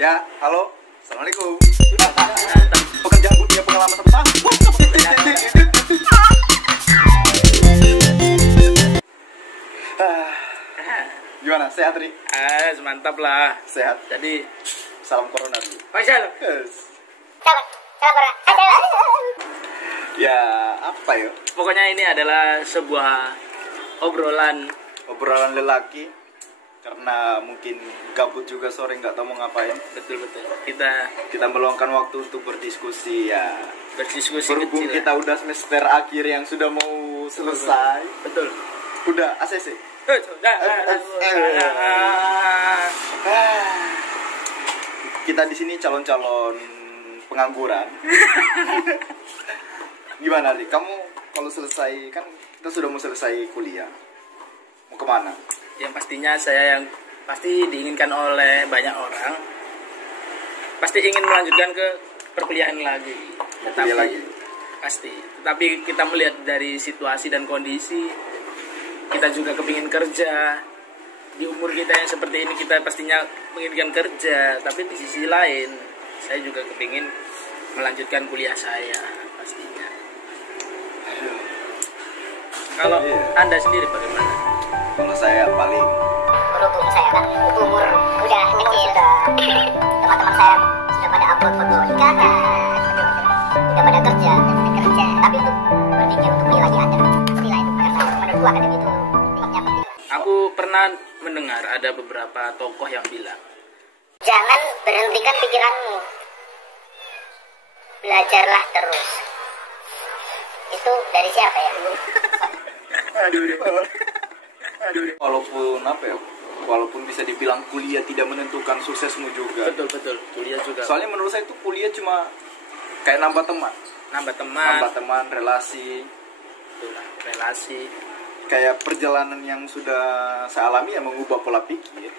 Ya, halo. Assalamualaikum. Pekerjaan gue punya pengalaman 1 tahun. Gimana? Sehat, Ri? Mantap lah. Sehat. Jadi, Salam corona dulu. Masya Yes. Salam corona. Ya, apa ya? pokoknya ini adalah sebuah obrolan. Obrolan lelaki. Karena mungkin gabut juga sore nggak tahu mau ngapain. Betul. Kita meluangkan waktu untuk berdiskusi ya. Berdiskusi Berhubung kecil. kita udah semester akhir yang sudah mau selesai. Betul. Udah ACC. Kita di sini calon-calon pengangguran. Gimana nih? Kamu kalau selesai kan kita sudah mau selesai kuliah. Mau kemana? Yang pastinya saya yang pasti diinginkan oleh banyak orang, pasti ingin melanjutkan ke perkuliahan lagi. Kuliah lagi. Pasti. Tetapi kita melihat dari situasi dan kondisi, kita juga kepingin kerja. Di umur kita yang seperti ini kita pastinya menginginkan kerja. Tapi di sisi lain, saya juga kepingin melanjutkan kuliah saya pastinya. Kalau Anda sendiri bagaimana? Kalau saya paling Berhubung saya kan umur udah kecil, teman-teman saya sudah pada upload foto nikahan, udah pada kerja. Tapi untuk berpikir untuk kuliah lagi ada istilah itu karena menurutku akademi itu tempatnya penting. Aku pernah mendengar ada beberapa tokoh yang bilang, Jangan berhentikan pikiranmu, belajarlah terus. Itu dari siapa ya? walaupun apa ya? Walaupun bisa dibilang kuliah tidak menentukan suksesmu juga. betul, kuliah juga. Soalnya menurut saya itu kuliah cuma kayak nambah teman, nambah teman, relasi. itulah, relasi. Kayak perjalanan yang sudah saya alami ya mengubah pola pikir.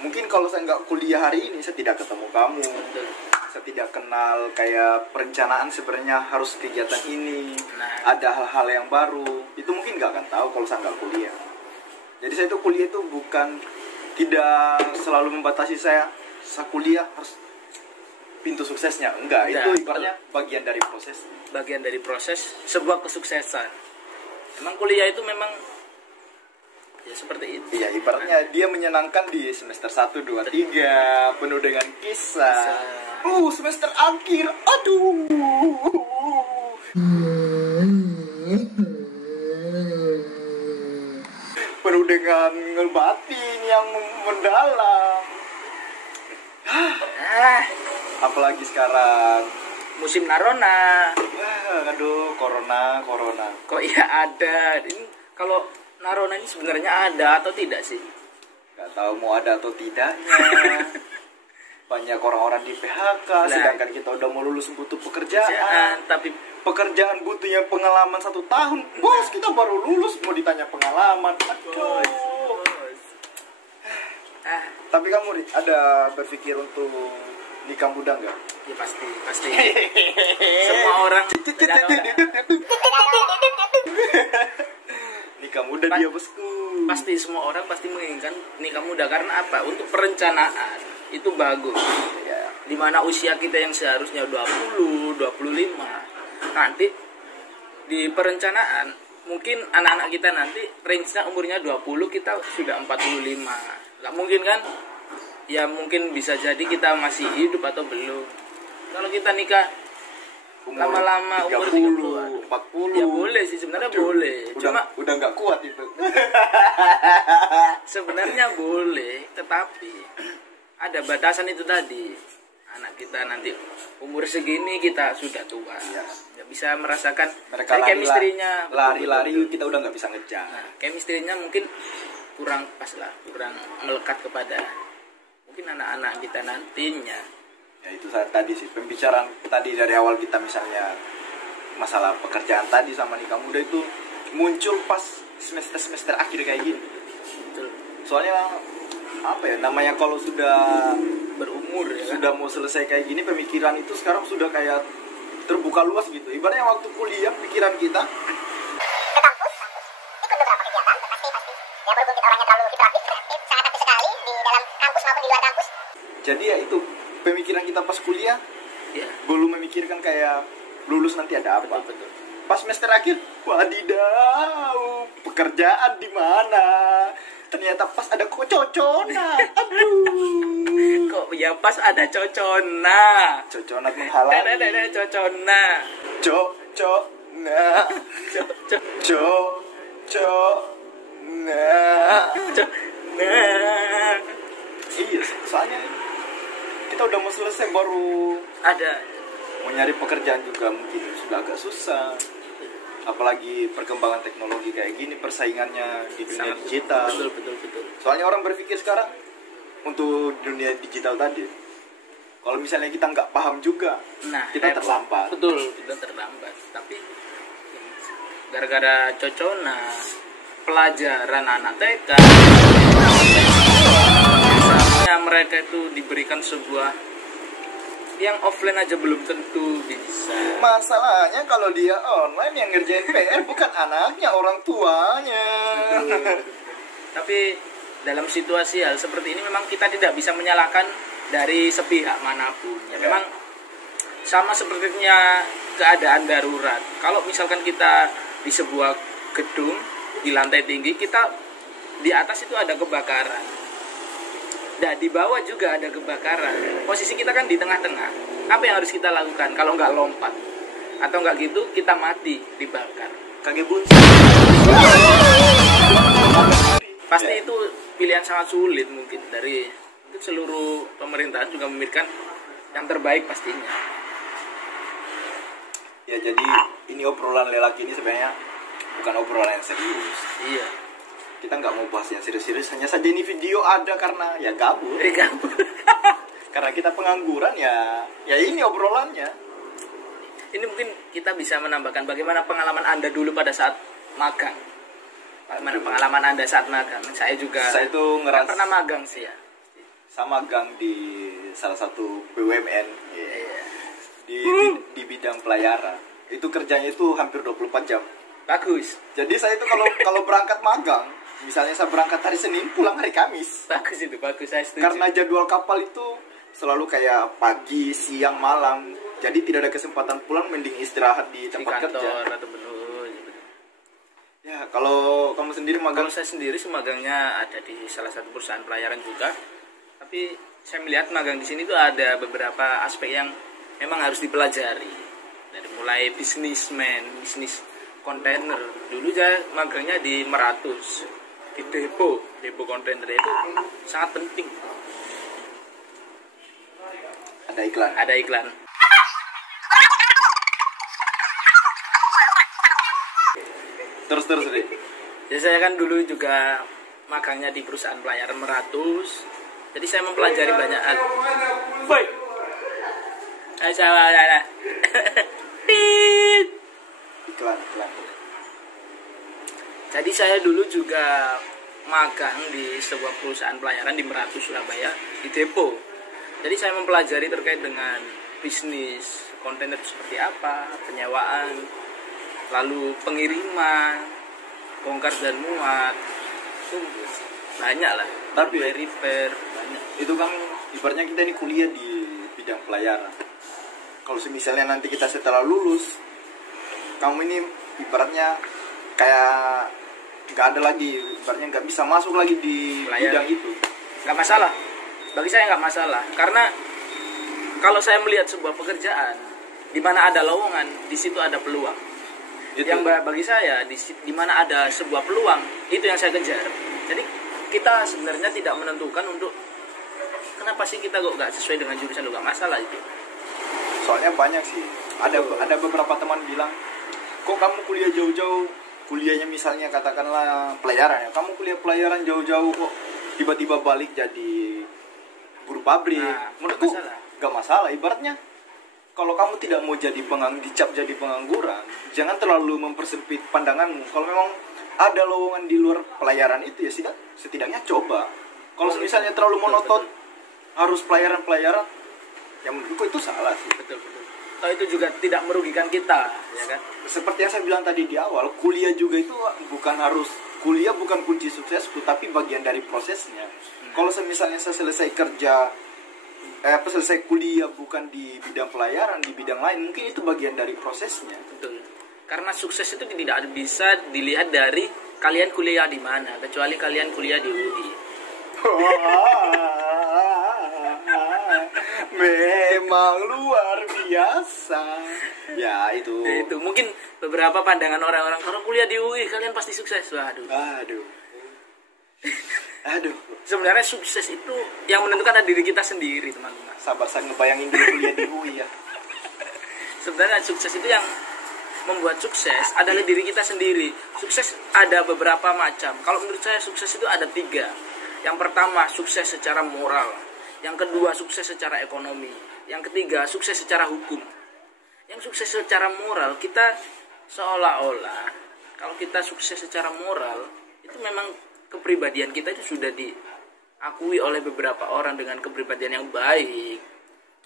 Mungkin kalau saya nggak kuliah hari ini, saya tidak ketemu kamu. Betul. Saya tidak kenal kayak perencanaan sebenarnya harus kegiatan ini. Nah. Ada hal-hal yang baru. Itu mungkin nggak akan tahu kalau saya nggak kuliah. Jadi saya itu kuliah itu bukan tidak selalu membatasi saya kuliah harus pintu suksesnya. Enggak, Enggak. itu ibaratnya bagian dari proses. Bagian dari proses sebuah kesuksesan. Emang kuliah itu memang ya seperti itu. Iya, ibaratnya dia menyenangkan di semester 1, 2, 3, penuh dengan kisah. Semester akhir. Aduh. Penuh dengan batin yang mendalam. Apalagi sekarang. Musim Narona. Aduh, corona. Kok ya ada? Ini kalau Narona ini sebenarnya ada atau tidak sih? Gak tahu mau ada atau tidaknya. Banyak orang-orang di PHK, sedangkan kita udah mau lulus butuh pekerjaan. Tapi Pekerjaan butuhnya pengalaman 1 tahun. Bos, kita baru lulus mau ditanya pengalaman. Aduh. Tapi kamu ada berpikir untuk nikah muda nggak? ya pasti. Semua orang Nikah muda dia bosku. pasti semua orang pasti menginginkan nikah muda karena apa? Untuk perencanaan itu bagus. Ya. Dimana usia kita yang seharusnya 20, 25 nanti di perencanaan mungkin anak-anak kita nanti range-nya umurnya 20 kita sudah 45. Nggak mungkin kan? Ya mungkin bisa jadi kita masih hidup atau belum. Kalau kita nikah lama-lama umur 30, 40. ya boleh sih sebenarnya. Aduh, boleh. Cuma udah nggak kuat itu. sebenarnya boleh, tetapi ada batasan itu tadi. Anak kita nanti umur segini kita sudah tua. Ya. Nggak bisa merasakan Mereka chemistry-nya. lari-lari kita udah nggak bisa ngejar. Nah, chemistry-nya mungkin kurang pas lah, kurang melekat kepada mungkin anak-anak kita nantinya. Ya itu tadi sih pembicaraan tadi dari awal kita misalnya masalah pekerjaan tadi sama nikah muda itu muncul pas semester akhir kayak gini. Betul. Soalnya apa ya namanya kalau sudah Berumur ya kan? sudah mau selesai kayak gini pemikiran itu sekarang sudah kayak terbuka luas gitu. Ibaratnya waktu kuliah pikiran kita Ke kampus, ikut beberapa kegiatan, pasti. Ya berhubung kita orangnya terlalu hiperaktif, sangat aktif sekali di dalam kampus maupun di luar kampus. jadi ya itu pemikiran kita pas kuliah Ya, belum memikirkan kayak lulus nanti ada apa. betul. Pas semester akhir, wadidaw, pekerjaan di mana? Ternyata pas ada kocona. Aduh. Kok ya pas ada cocona. Coconat menghalangi. Ada cocona. Cocona. Cocona. Cocona. Nah, Iya, soalnya kita udah mau selesai baru ada. mau nyari pekerjaan juga mungkin sudah agak susah. Apalagi perkembangan teknologi kayak gini, persaingannya di dunia Sangat digital. Betul. Soalnya orang berpikir sekarang untuk dunia digital tadi, kalau misalnya kita nggak paham juga, Nah, kita terlambat. Betul, kita terlambat. Tapi gara-gara cocona pelajaran anak TK, misalnya mereka itu diberikan sebuah yang offline aja belum tentu bisa. Masalahnya kalau dia online yang ngerjain PR bukan anaknya, orang tuanya. Tapi dalam situasi hal seperti ini memang kita tidak bisa menyalahkan dari sepihak manapun. Ya, memang sama sepertinya keadaan darurat. Kalau misalkan kita di sebuah gedung di lantai tinggi, kita di atas itu ada kebakaran. Dan di bawah juga ada kebakaran. Posisi kita kan di tengah-tengah. Apa yang harus kita lakukan? Kalau nggak lompat atau nggak gitu, kita mati dibakar. Kagebunsi. Pasti Ya. itu pilihan sangat sulit mungkin dari seluruh pemerintahan juga memikirkan yang terbaik pastinya. Ya jadi ini obrolan lelaki ini sebenarnya bukan obrolan yang serius. Iya. Kita nggak mau bahas yang serius-serius, hanya saja ini video ada karena ya gabut. Dari gabut. Karena kita pengangguran ya ini obrolannya. Ini mungkin kita bisa menambahkan bagaimana pengalaman Anda dulu pada saat magang. Bagaimana pengalaman Anda saat magang? Saya juga Saya itu kan ngerasa pernah magang sih ya. sama gang di salah satu BUMN Iya. di bidang pelayaran. Itu kerjanya itu hampir 24 jam. Bagus. Jadi saya itu kalau berangkat magang, misalnya saya berangkat hari Senin, pulang hari Kamis. Bagus itu, bagus. Saya setuju. Karena jadwal kapal itu selalu kayak pagi, siang, malam. Jadi tidak ada kesempatan pulang, mending istirahat di di tempat kantor kerja. atau benar. Ya, kalau kamu sendiri magang, Kalau saya sendiri sih magangnya ada di salah satu perusahaan pelayaran juga. Tapi saya melihat magang di sini tuh ada beberapa aspek yang memang harus dipelajari. Dari mulai bisnis kontainer. Dulu saya magangnya di Meratus, di depo kontainer itu sangat penting. ada iklan. Ada iklan. Terus deh. Jadi saya kan dulu juga magangnya di perusahaan pelayaran Meratus. Jadi saya mempelajari banyak hal. Baik. Saya Iklan. Jadi saya dulu juga magang di sebuah perusahaan pelayaran di Meratus, Surabaya, di depo. Jadi saya mempelajari terkait dengan bisnis kontainer seperti apa, penyewaan, lalu pengiriman, bongkar dan muat. Itu banyak lah. Tapi repair banyak. itu kan ibaratnya kita ini kuliah di bidang pelayaran. Kalau misalnya nanti kita setelah lulus, kamu ini ibaratnya kayak nggak ada lagi, ibaratnya nggak bisa masuk lagi di Pelayaran. bidang itu. Nggak masalah. Bagi saya nggak masalah. Karena kalau saya melihat sebuah pekerjaan di mana ada lowongan, di situ ada peluang. Itu. Yang bagi saya di mana ada sebuah peluang, itu yang saya kejar. Jadi kita sebenarnya tidak menentukan untuk kenapa sih kita kok nggak sesuai dengan jurusan, nggak masalah itu. Soalnya banyak sih. Ada beberapa teman bilang, kok kamu kuliah jauh-jauh, kuliahnya misalnya katakanlah pelayaran ya, kamu kuliah pelayaran jauh-jauh kok tiba-tiba balik jadi buruh pabrik. Nah, Menurutku masalah. nggak masalah. Ibaratnya kalau kamu tidak mau jadi dicap jadi pengangguran, jangan terlalu mempersempit pandanganmu. Kalau memang ada lowongan di luar pelayaran itu ya setidaknya coba. Kalau misalnya terlalu monoton, harus pelayaran, yang menurutku itu salah sih. Betul. Atau itu juga tidak merugikan kita, ya kan? Seperti yang saya bilang tadi di awal, kuliah juga itu kuliah bukan kunci suksesku, tapi bagian dari prosesnya. Kalau misalnya saya selesai kerja selesai kuliah bukan di bidang pelayaran, di bidang lain, mungkin itu bagian dari prosesnya. Betul. Karena sukses itu tidak bisa dilihat dari kalian kuliah di mana, kecuali kalian kuliah di UI. Memang luar biasa. Ya itu. Itu mungkin beberapa pandangan orang-orang kalau kuliah di UI kalian pasti sukses. Waduh. Aduh. Sebenarnya sukses itu yang menentukan adalah diri kita sendiri, teman-teman. Sabar saya ngebayangin dulu kuliah di UI ya. Sebenarnya sukses itu yang membuat sukses adalah diri kita sendiri. Sukses ada beberapa macam. Kalau menurut saya sukses itu ada 3. Yang pertama sukses secara moral. Yang kedua sukses secara ekonomi. Yang ketiga sukses secara hukum. Yang sukses secara moral, kita seolah-olah kalau kita sukses secara moral itu memang kepribadian kita itu sudah diakui oleh beberapa orang dengan kepribadian yang baik,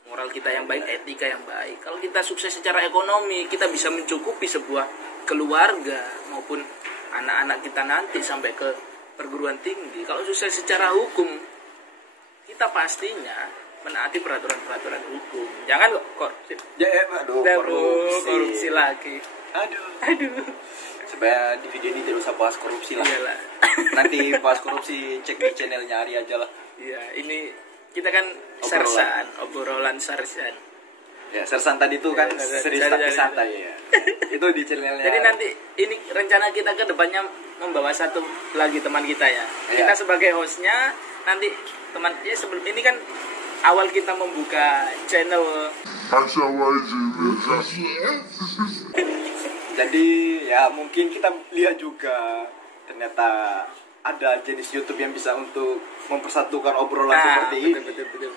moral kita yang baik, etika yang baik. Kalau kita sukses secara ekonomi, kita bisa mencukupi sebuah keluarga maupun anak-anak kita nanti sampai ke perguruan tinggi. Kalau sukses secara hukum, kita pastinya menaati peraturan-peraturan hukum. Jangan kok korupsi. Korupsi lagi. Aduh. Supaya di video ini tidak usah bahas korupsi lah. Iyalah. Nanti bahas korupsi cek di channelnya Ari aja lah. Iya, ini kita kan obrolan sarsan. Ya, sersan tadi itu kan serius tapi santai ya. Itu di channelnya. Jadi nanti ini rencana kita ke depannya membawa satu lagi teman kita ya. Iya. Kita sebagai hostnya, nanti teman ya sebelum ini kan awal kita membuka channel. Jadi ya mungkin kita lihat juga ternyata ada jenis YouTube yang bisa untuk mempersatukan obrolan seperti ini. Betul.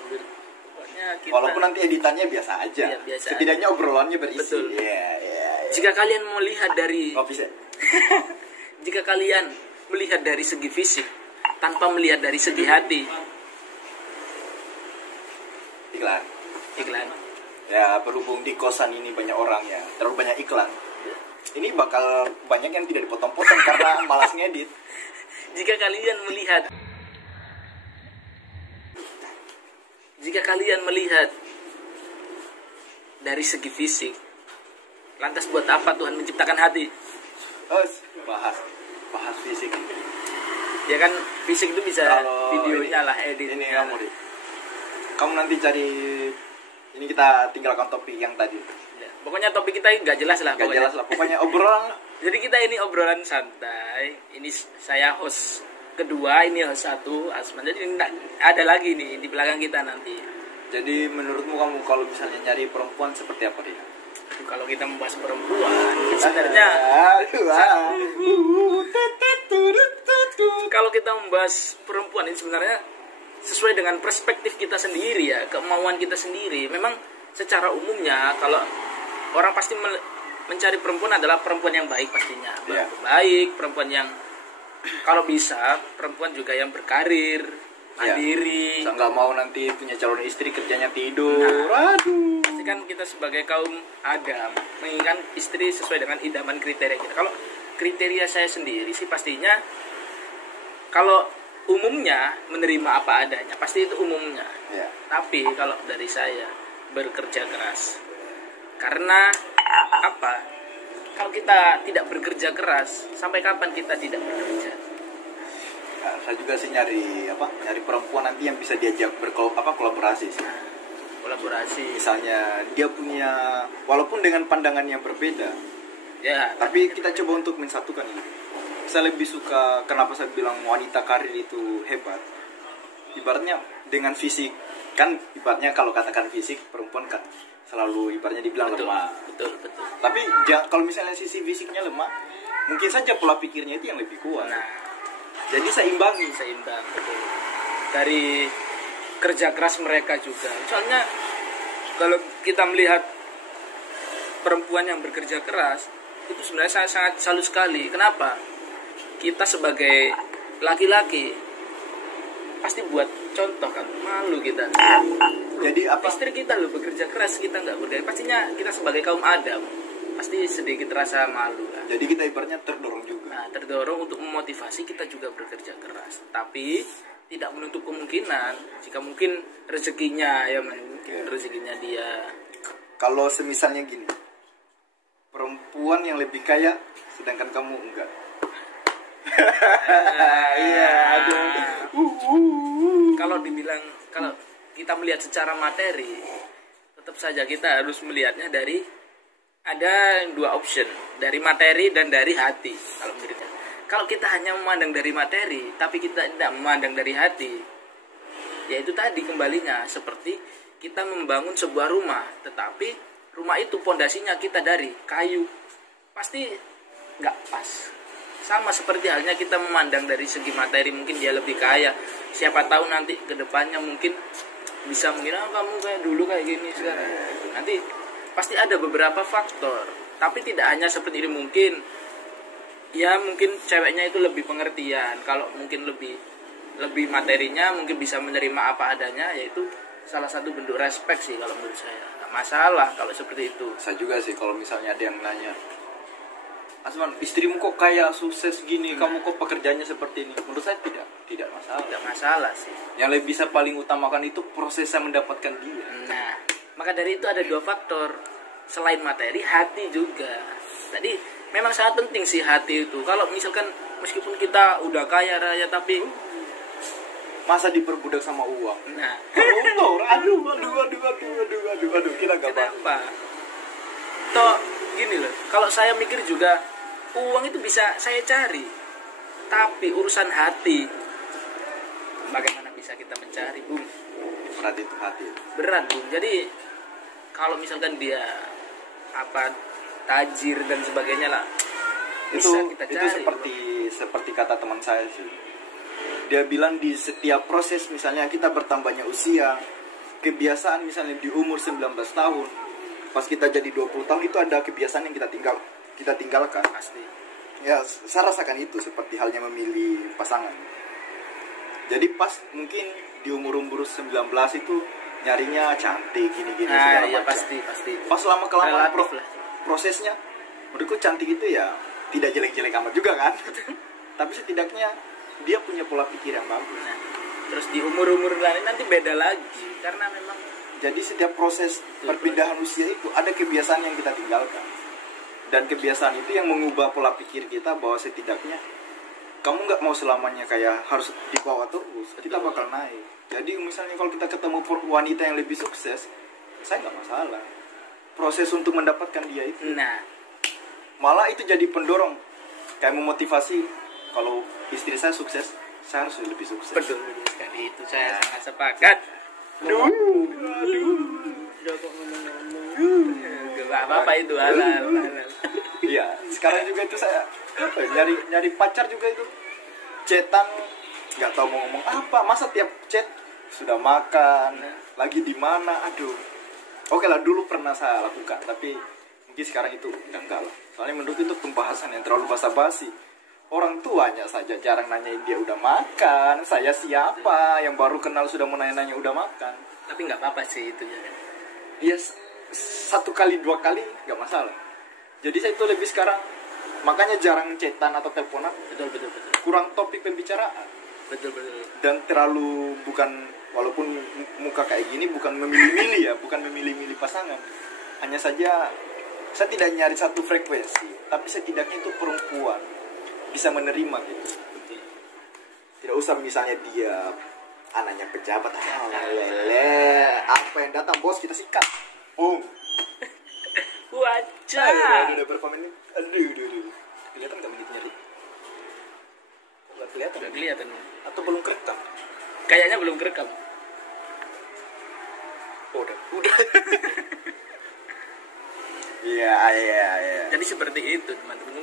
Pokoknya kita, walaupun nanti editannya biasa aja. Iya, biasa setidaknya obrolannya berisi. Betul. Yeah. Jika kalian melihat dari bisa. jika kalian melihat dari segi fisik tanpa melihat dari segi hati. Iklan. Ya berhubung di kosan ini banyak orang ya, terlalu banyak iklan. Ini bakal banyak yang tidak dipotong-potong karena malas ngedit. Jika kalian melihat dari segi fisik, lantas buat apa Tuhan menciptakan hati? Bahas fisik. Ya kan fisik itu bisa videonya lah, edit. Ini kamu nanti cari. Ini kita tinggalkan topik yang tadi. Ya, pokoknya topik kita nggak jelas lah. Pokoknya obrolan. Jadi kita ini obrolan santai. Ini saya host kedua, ini host 1 Asman. Jadi ada lagi nih di belakang kita nanti. Jadi menurutmu kamu kalau misalnya nyari perempuan seperti apa dia? Kalau kita membahas perempuan, sebenarnya kalau kita membahas perempuan ini sebenarnya sesuai dengan perspektif kita sendiri ya, kemauan kita sendiri. Memang secara umumnya kalau orang pasti mencari perempuan adalah perempuan yang baik pastinya. Yeah. Baik, perempuan yang kalau bisa perempuan juga yang berkarir, mandiri. Yeah. Nggak mau nanti punya calon istri kerjanya tidur. Aduh. Pasti kan kita sebagai kaum Adam menginginkan istri sesuai dengan idaman kriteria kita. Kalau kriteria saya sendiri sih pastinya kalau umumnya menerima apa adanya, pasti itu umumnya. Yeah. Tapi kalau dari saya bekerja keras. Karena apa? Kalau kita tidak bekerja keras, sampai kapan kita tidak bekerja? Nah, saya juga sih nyari perempuan nanti yang bisa diajak kolaborasi sih. Kolaborasi. Misalnya dia punya, walaupun dengan pandangan yang berbeda, ya. Tapi kita coba untuk mensatukan ini. Saya lebih suka, kenapa saya bilang wanita karir itu hebat. Ibaratnya dengan fisik, kan ibaratnya kalau katakan fisik, perempuan kan selalu ibaratnya dibilang lemah. Betul. Tapi kalau misalnya sisi fisiknya lemah, mungkin saja pola pikirnya itu yang lebih kuat. Nah, jadi seimbang. Betul. Dari kerja keras mereka juga. Soalnya kalau kita melihat perempuan yang bekerja keras, itu sebenarnya saya sangat salut sekali. Kenapa? Kita sebagai laki-laki pasti buat contoh kan, malu kita. Jadi apa? Istri kita loh bekerja keras, kita nggak bekerja. Pastinya kita sebagai kaum Adam pasti sedikit rasa malu kan. Jadi kita ibaratnya terdorong juga. Nah, terdorong untuk memotivasi kita juga bekerja keras. Tapi tidak menutup kemungkinan jika mungkin rezekinya ya mungkin rezekinya dia. Kalau semisalnya gini, perempuan yang lebih kaya sedangkan kamu enggak. Iya, aduh. Kalau dibilang, kalau kita melihat secara materi, tetap saja kita harus melihatnya dari ada dua option, dari materi dan dari hati. Kalau menurutnya, kalau kita hanya memandang dari materi, tapi kita tidak memandang dari hati, yaitu tadi kembalinya seperti kita membangun sebuah rumah, tetapi rumah itu pondasinya kita dari kayu, pasti nggak pas. Sama seperti halnya kita memandang dari segi materi, mungkin dia lebih kaya, siapa tahu nanti kedepannya mungkin bisa mengira kamu kayak dulu kayak gini sekarang. Nanti pasti ada beberapa faktor, tapi tidak hanya seperti ini. Mungkin ya mungkin ceweknya itu lebih pengertian, kalau mungkin lebih materinya mungkin bisa menerima apa adanya, yaitu salah satu bentuk respect sih kalau menurut saya. Nggak masalah kalau seperti itu. Saya juga sih kalau misalnya ada yang nanya, Asman, istrimu kok kaya sukses gini, kamu kok pekerjaannya seperti ini? Menurut saya tidak masalah. Tidak masalah sih. Yang lebih bisa paling utamakan itu prosesnya mendapatkan dia. Nah, maka dari itu ada dua faktor. Selain materi, hati juga. Tadi memang sangat penting sih hati itu. Kalau misalkan meskipun kita udah kaya raya tapi masa diperbudak sama uang. nah, aduh, kita gak kenapa? Toh gini loh, kalau saya mikir juga uang itu bisa saya cari, tapi urusan hati bagaimana bisa kita mencari, Bung? Berat itu hati. Berat, Bung. Jadi kalau misalkan dia apa tajir dan sebagainya lah, bisa kita cari. Itu seperti kata teman saya sih. Dia bilang di setiap proses, misalnya kita bertambahnya usia, kebiasaan misalnya di umur 19 tahun, pas kita jadi 20 tahun itu ada kebiasaan yang kita tinggalkan. Pasti. Ya, saya rasakan itu seperti halnya memilih pasangan. Jadi pas mungkin di umur 19 itu nyarinya cantik gini-gini segala ya, macam. pasti. Pas lama kelamaan Relatif lah. prosesnya, menurutku cantik itu ya tidak jelek-jelek amat juga kan. Tapi setidaknya dia punya pola pikir yang bagus. Nah, terus di umur-umur lain nanti beda lagi karena memang jadi setiap proses perpindahan usia itu ada kebiasaan yang kita tinggalkan. Dan kebiasaan itu yang mengubah pola pikir kita bahwa setidaknya kamu nggak mau selamanya kayak harus di bawah terus. Kita bakal naik. Jadi misalnya kalau kita ketemu wanita yang lebih sukses, saya nggak masalah. Proses untuk mendapatkan dia itu. nah, Malah itu jadi pendorong. Kayak memotivasi kalau istri saya sukses, saya harus lebih sukses. betul sekali itu, saya sangat sepakat. Aduh. Udah kok ngomong-ngomong. Gak apa-apa itu halal. Iya, sekarang juga itu saya nyari pacar juga itu. Cetan nggak tahu mau ngomong apa. Masa tiap chat sudah makan, lagi di mana? Aduh. Oke lah, dulu pernah saya lakukan, tapi mungkin sekarang itu udah enggak lah. Soalnya menurut itu pembahasan yang terlalu basa-basi. Orang tuanya saja jarang nanyain dia udah makan, saya siapa, yang baru kenal sudah mau nanya-nanya udah makan. Tapi nggak apa-apa sih itu ya. Iya, 1 kali 2 kali nggak masalah. Jadi saya itu lebih sekarang, makanya jarang chatan atau teleponan. Betul. Kurang topik pembicaraan. Betul. Dan terlalu bukan, walaupun muka kayak gini bukan memilih-milih ya, bukan memilih-milih pasangan. Hanya saja saya tidak nyari satu frekuensi, tapi setidaknya itu perempuan bisa menerima gitu. Tidak usah misalnya dia anaknya pejabat, apa yang datang bos kita sikat. Boom. Wajah. Udah berapa menit? Aduh. Kelihatan nggak menit nyari? Nggak kelihatan. Udah kelihatan. Atau belum kerekam? Kayaknya belum kerekam. Oh, udah. Iya. Jadi seperti itu teman-teman.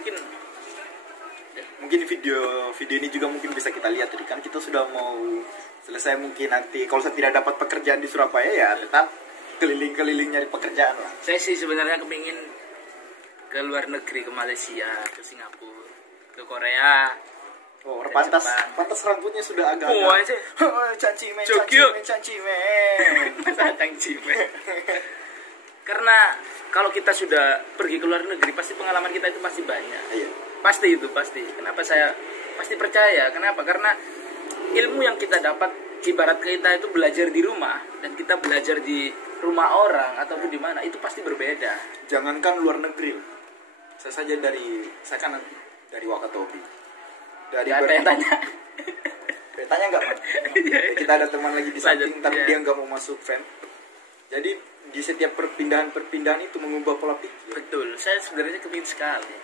Mungkin video ini juga mungkin bisa kita lihat tadi kan kita sudah mau selesai. Mungkin nanti kalau saya tidak dapat pekerjaan di Surabaya ya tetap keliling-keliling nyari pekerjaan lah. Saya sih sebenarnya kepingin ke luar negeri, ke Malaysia, ke Singapura, ke Korea. Oh, pantas rambutnya sudah agak. Oh, aja. Cancimen. Karena kalau kita sudah pergi ke luar negeri, pasti pengalaman kita itu pasti banyak. Iya. Pasti. Kenapa saya pasti percaya? Kenapa? Karena ilmu yang kita dapat, ibarat kita itu belajar di rumah dan kita belajar di rumah orang ataupun di mana, itu pasti berbeda. Jangankan luar negeri, saya saja saya kan dari Wakatobi. Dari Gak ada yang tanya. Tanya nggak, Pak? Kita ada teman lagi di samping, tapi dia nggak mau masuk fan. Jadi di setiap perpindahan itu mengubah pola pikir. Betul, saya sebenarnya kepingin sekali.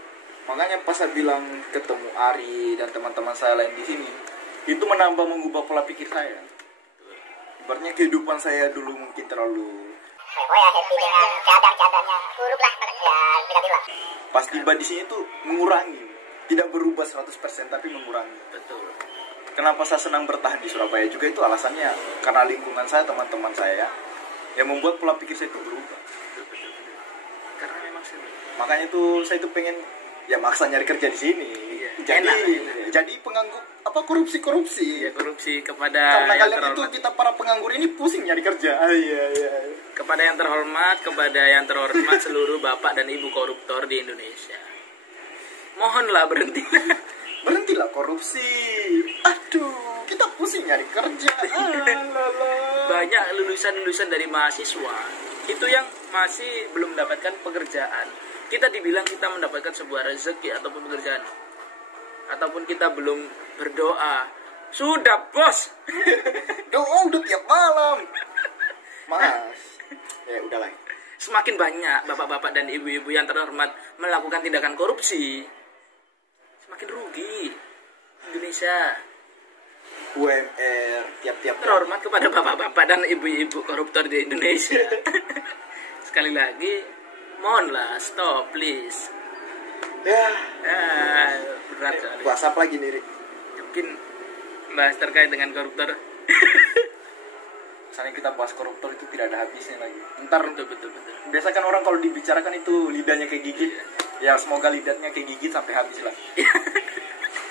Makanya pas saya bilang ketemu Ari dan teman-teman saya lain di sini, itu menambah mengubah pola pikir saya. Ibaratnya kehidupan saya dulu mungkin terlalu happy dengan keadaan-keadaannya buruk lah, ya tiba-tiba. pas tiba di sini tuh mengurangi, tidak berubah 100% tapi mengurangi. Betul. Kenapa saya senang bertahan di Surabaya juga itu alasannya karena lingkungan saya, teman-teman saya yang membuat pola pikir saya itu berubah. Karena memang Makanya tuh saya tuh pengen ya maksa nyari kerja di sini. Iya. Jadi Enak. jadi penganggur korupsi. ya korupsi kepada Karena yang kalian itu terhormat. kita para penganggur ini pusing nyari kerja. Iya. Kepada yang terhormat seluruh bapak dan ibu koruptor di Indonesia. Mohonlah berhenti. Berhentilah korupsi. Aduh, kita pusing nyari kerja. Banyak lulusan dari mahasiswa itu yang masih belum mendapatkan pekerjaan. Kita dibilang kita mendapatkan sebuah rezeki ataupun pekerjaan, ataupun kita belum berdoa. Sudah, bos. Doa udah tiap malam. Mas. Ya udahlah. Semakin banyak bapak-bapak dan ibu-ibu yang terhormat melakukan tindakan korupsi, semakin rugi Indonesia. UMR tiap-tiap Terhormat kepada bapak-bapak dan ibu-ibu koruptor di Indonesia. Sekali lagi, mohonlah stop please. ya. Berat sekali. Bahas apa lagi nih, Rik? Mungkin bahas terkait dengan koruptor. Misalnya kita bahas koruptor itu tidak ada habisnya lagi. Ntar Betul. biasa kan orang kalau dibicarakan itu lidahnya kayak gigit. Ya semoga lidahnya kayak gigit sampai habis lah.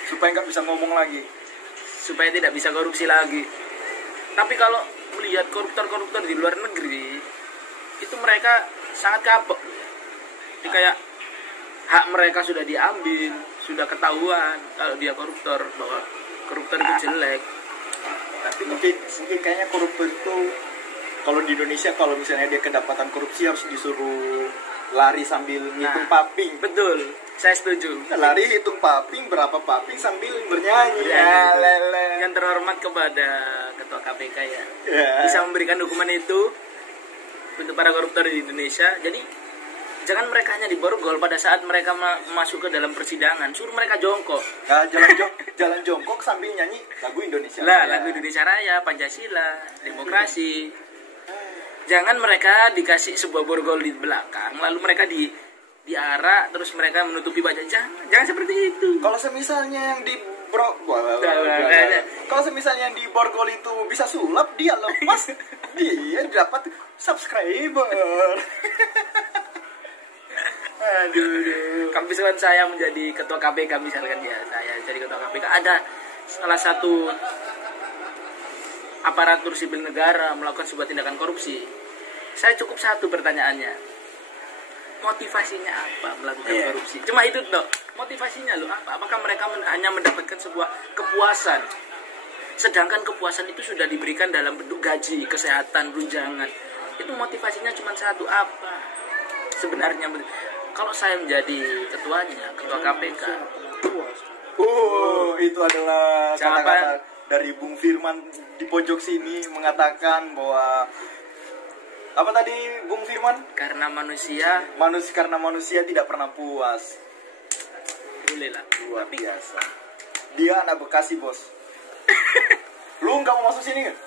Supaya nggak bisa ngomong lagi. Supaya tidak bisa korupsi lagi. Tapi kalau melihat koruptor-koruptor di luar negeri, itu mereka sangat kapok. Jadi kayak hak mereka sudah diambil, sudah ketahuan kalau dia koruptor, bahwa koruptor itu jelek. Tapi mungkin kayaknya koruptor itu kalau di Indonesia kalau misalnya dia kedapatan korupsi harus disuruh lari sambil ngitung paping. Betul, saya setuju. Lari hitung paping, berapa paping sambil bernyanyi. Ya, lele. Yang terhormat kepada ketua KPK ya, Ya. bisa memberikan hukuman itu untuk para koruptor di Indonesia. Jadi jangan mereka hanya diborgol pada saat mereka masuk ke dalam persidangan, suruh mereka jongkok. Nah, jalan jongkok sambil nyanyi lagu Indonesia. Lah, Raya. lagu Indonesia Raya, Pancasila, demokrasi. Jangan mereka dikasih sebuah borgol di belakang, lalu mereka diarak, terus mereka menutupi wajah. Jangan seperti itu. Kalau semisalnya yang di kalau semisalnya yang di borgol itu bisa sulap, dia lepas, dia dapat subscriber. Aduh. Kalau misalkan saya menjadi ketua KPK, misalkan ya, saya jadi ketua KPK, ada salah satu aparatur sipil negara melakukan sebuah tindakan korupsi, saya cukup satu pertanyaannya, motivasinya apa melakukan korupsi? Cuma itu toh, motivasinya loh apa? Apakah mereka hanya mendapatkan sebuah kepuasan, sedangkan kepuasan itu sudah diberikan dalam bentuk gaji, kesehatan, tunjangan? Itu motivasinya cuma satu, apa sebenarnya? Kalau saya menjadi ketuanya, ketua KPK, Itu adalah Siapa? kata-kata dari Bung Firman di pojok sini mengatakan bahwa apa tadi Bung Firman? karena manusia Karena manusia tidak pernah puas. boleh lah. Luar biasa. Dia anak Bekasi, bos. Lu nggak mau masuk sini nggak?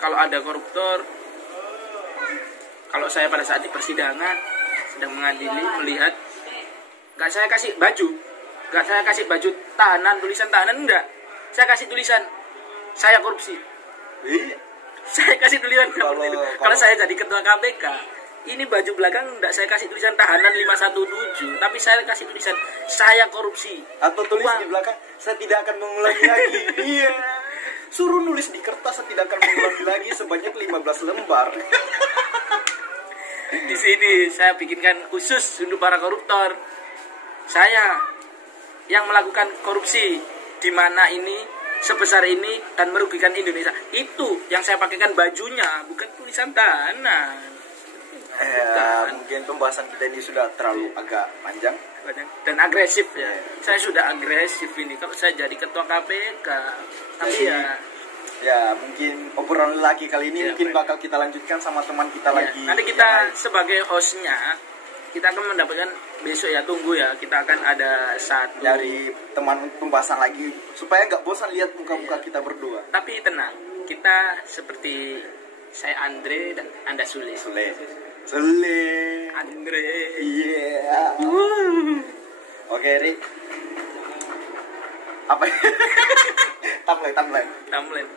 Kalau ada koruptor, kalau saya pada saat di persidangan sedang mengadili, melihat nggak saya kasih baju tahanan, tulisan tahanan, enggak, saya kasih tulisan saya korupsi. Saya kasih tulisan seperti itu. Kalau saya jadi ketua KPK, ini baju belakang enggak saya kasih tulisan tahanan 517, tapi saya kasih tulisan saya korupsi. Atau tulis di belakang, saya tidak akan mengulangi lagi. Iya. Suruh nulis di kertas, saya tidak akan mengulangi lagi sebanyak 15 lembar. Di sini saya bikinkan khusus untuk para koruptor. Saya yang melakukan korupsi di mana ini sebesar ini dan merugikan Indonesia. Itu yang saya pakaikan bajunya, bukan tulisan Dana. Mungkin pembahasan kita ini sudah terlalu agak panjang Dan agresif ya. Saya sudah agresif ini kalau saya jadi ketua KPK. Tapi ya mungkin obrolan lagi kali ini Ya, mungkin baik. bakal kita lanjutkan sama teman kita ya, lagi. nanti kita sebagai hostnya kita akan mendapatkan besok ya, tunggu ya, kita akan ada satu dari teman pembahasan lagi supaya nggak bosan lihat muka-muka kita berdua. Tapi tenang, kita seperti saya Andre dan Anda Sule. Sule. Andre. Iya. Oke, Rik. Apa? Tamlin. Tamlin.